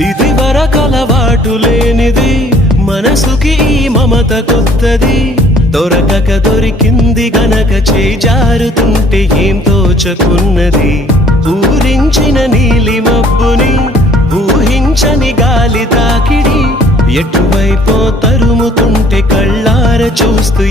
ఇది వరకలవాటు లేనిది, మనసుకి ఈ మమత కొత్తది. దొరకక దొరికింది గనక చేయి జారుతుంటే ఏం తోచకున్నది. ఊరించిన నీలి మబ్బుని ఊహించని గాలి తాకిడి, ఎటువైపో తరుముతుంటే కళ్ళార చూస్తూ